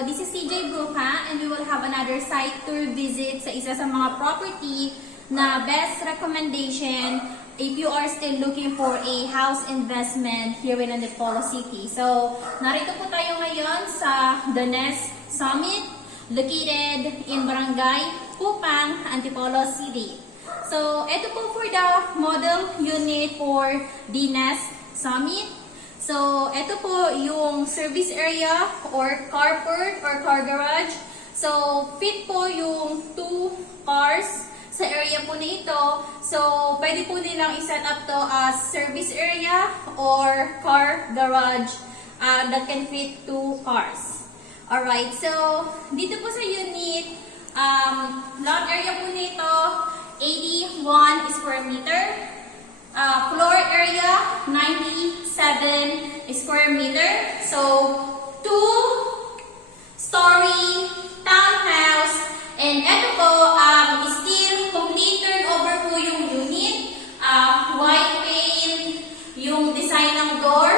So, this is CJ Bruca and we will have another site tour visit sa isa sa mga property na best recommendation if you are still looking for a house investment here in Antipolo City. So, narito po tayo ngayon sa Dynasty Summit located in Barangay Cupang, Antipolo City. So, ito po for the model unit for Dynasty Summit. So, ito po yung service area or carport or car garage. So, fit po yung 2 cars sa area po na ito. So, pwede po nilang i-set up to as service area or car garage that can fit 2 cars. Alright, so, dito po sa unit, lot area po nito, 81 square meter. Floor area, 97 square meter. So, 2-story townhouse. And ito po, still complete turnover po yung unit. White paint, yung design ng door.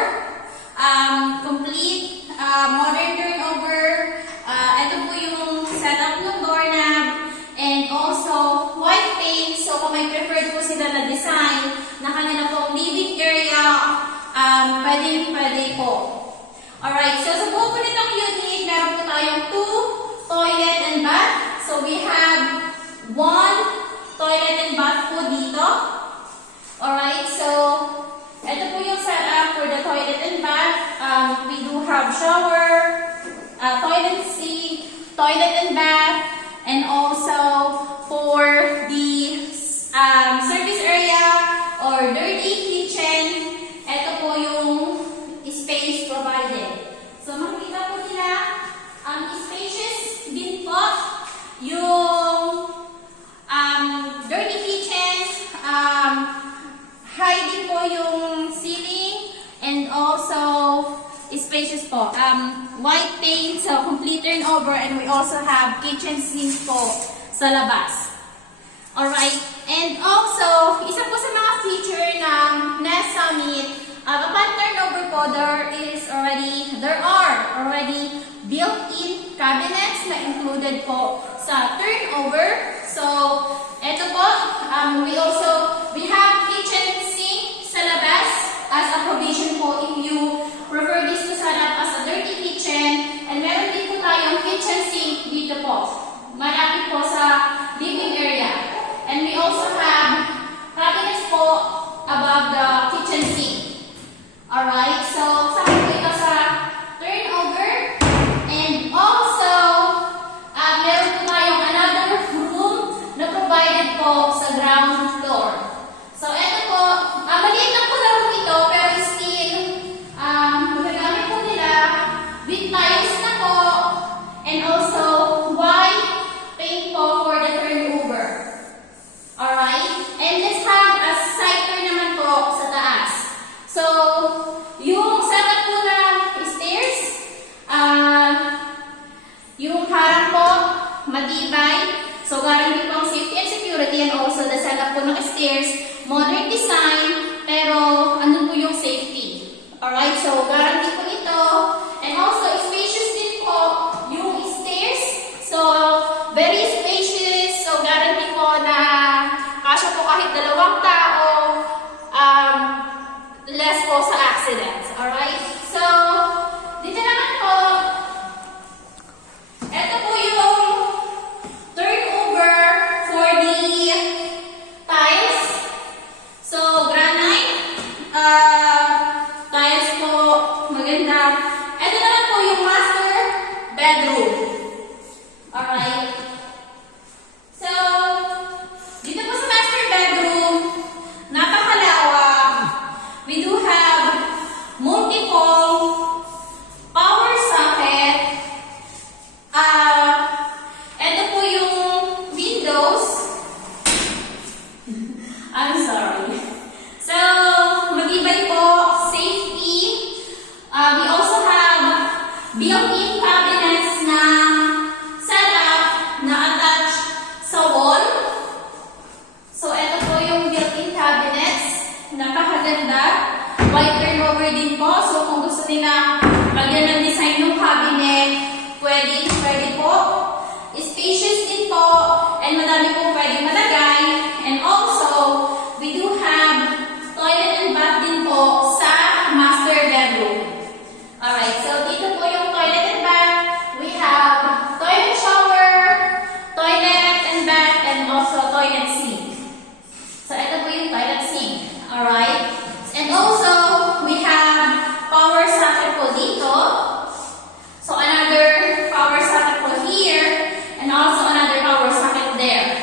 Complete, modern turnover. Ito po yung setup ng doorknob. And also, white paint. So, kung may preferred po sila na design na kanila pong living area, pwede po. Alright, so sa buo po nitong unit, meron po tayong 2 toilet and bath. So, we have 1 toilet and bath po dito. Alright, so, ito po yung setup for the toilet and bath. We do have shower, toilet sink, toilet and bath, and also for the service area or dirty kitchen, ito po yung space provided. So, makikita po nila, spacious din po yung dirty kitchen, high din po yung ceiling, and also spacious po. White paint, so complete turnover, and we also have kitchen sink po sa labas. Alright, and also, isa po sa mga feature ng Nest Summit, upon turnover po, there are already built-in cabinets na included po sa turnover. So, ito po, we have kitchen sink sa labas as a provision po if you prefer this to set up as a dirty kitchen. And meron din po tayong kitchen sink dito po, malapit po sa living area. And we also have cabinets po above the kitchen sink. Alright, so sa po ito sa turnover. And also, meron po tayong another room na provided po sa ground floor. So ito po, maliit lang po na room ito, pero still, magagamit po nila with tiles na po, and also white paint po for the turnover. Alright? And let's have a side tour naman po sa taas. So, yung setup po na stairs, yung harang po, matibay. So, guarantee po ang safety and security, and also the setup po ng stairs, modern design, pero andun po yung safety. Alright? So, guarantee po ito. And also, spacious din po yung stairs. So, very spacious. So, guarantee po na kasya po kahit 2 tao, less po sa accidents. Alright? So, dito naman po, ito po yung turnover for the tiles. So, granite. Tiles po, maganda. Ito naman po yung master bedroom. Alright? So, dito po sa master bedroom, napakalawak. We do have multiple power socket. Ito po yung windows. I'm sorry. So, matibay po, safety. We also have built-in cabinets na and madami pong pwedeng malagay. And also, we do have toilet and bath din po sa master bedroom. Alright, so dito po yung toilet and bath. We have toilet shower, toilet and bath, and also toilet sink. So ito po yung toilet sink. Alright? And also, we have power socket po dito. So another power socket po here, and also another power socket there.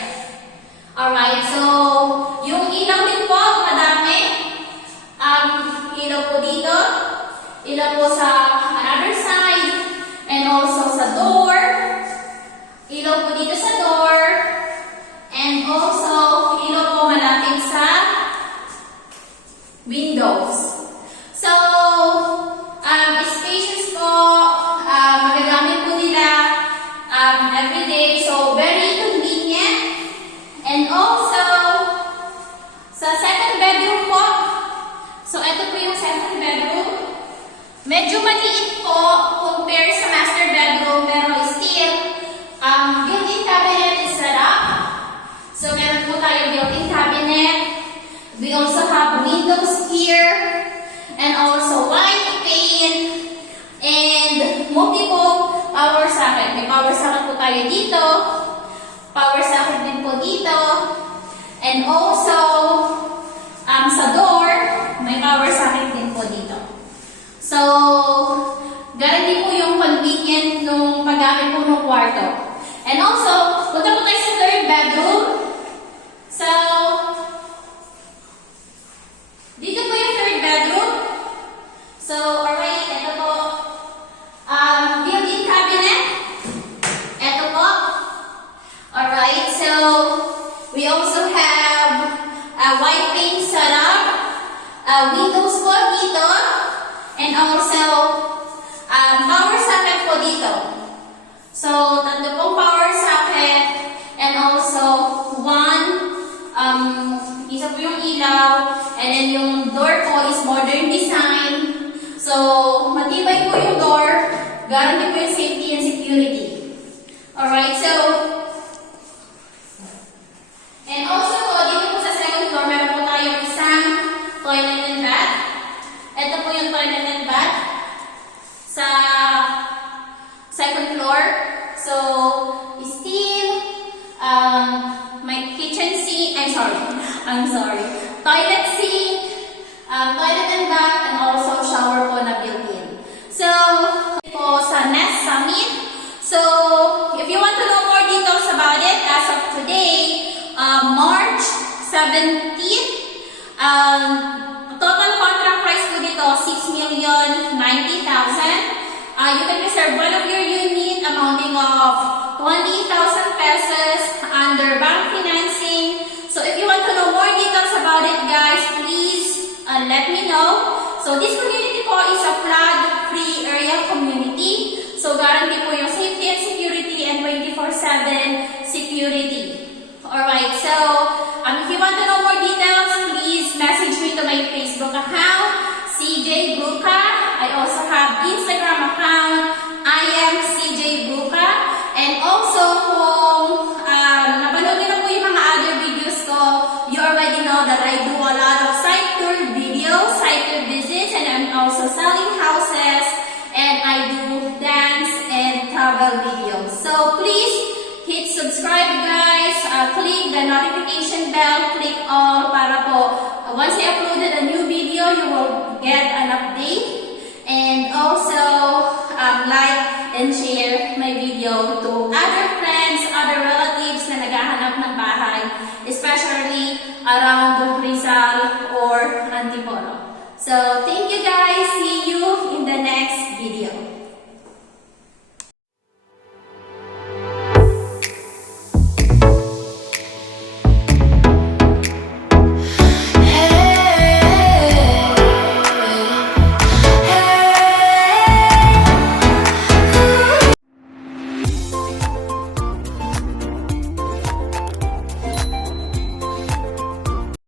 Alright, so yung ilaw din po, madami. Ilaw po dito, ilaw po sa another side, and also sa door. Ilaw po dito sa door, and also ilaw po malapit sa windows. So, spacious po, magagamit po nila everyday. So, very convenient. And also, sa second bedroom po, so ito po yung second bedroom. Medyo maliit po compare sa master bedroom, pero still, built-in cabinet is set up. So, meron po tayo built-in cabinet. We also have windows here, and also white paint, and multiple power socket. May power socket po tayo dito, power socket din po dito, and also sa door, may power socket din po dito. So, ganun din po yung convenient nung paggamit po ng kwarto. And also, punta po tayo sa third bedroom. So, dito po yung third bedroom. So, alright, ito po. Built-in cabinet. Ito po. Alright, so, we also have white paint setup. Windows po dito. And also, power socket po dito. So, tatlo pong power socket. And also, isa po yung ilaw. And then yung door po is modern design. So, matibay po yung door. Guarantee po yung safety and security. Alright, so, and also po, dito po sa second floor, meron po tayong isang toilet and bath. Ito po yung toilet and bath sa second floor. So, still, my kitchen sink, I'm sorry. Toilet sink, toilet and bath, and also shower po na built-in. So, po sa Nest Summit. So, if you want to know more details about it, as of today, March 17th, total contract price po dito, 6,090,000. You can reserve one of your unit amounting of 20,000 pesos under bank financing. So if you want to know more details about it, guys, please let me know. So this community po is a flood-free area community. So guarantee po yung safety and security and 24/7 security. Alright, so if you want to know more details, please message me to my Facebook account, CJ Bruca. I also have Instagram account, I am CJ Bruca. And also, kung napanood nyo na po yung mga other videos ko, you already know that I do a lot of site tour videos, site tour visits, and I'm also selling houses, and I do dance and travel videos. So please hit subscribe, guys. Click the notification bell, click all para po once I uploaded a new video, you will get an update. And also, like and share my video to other friends, other relatives na naghahanap ng bahay, especially around Rizal or Antipolo. So, thank you guys. See you in the next video.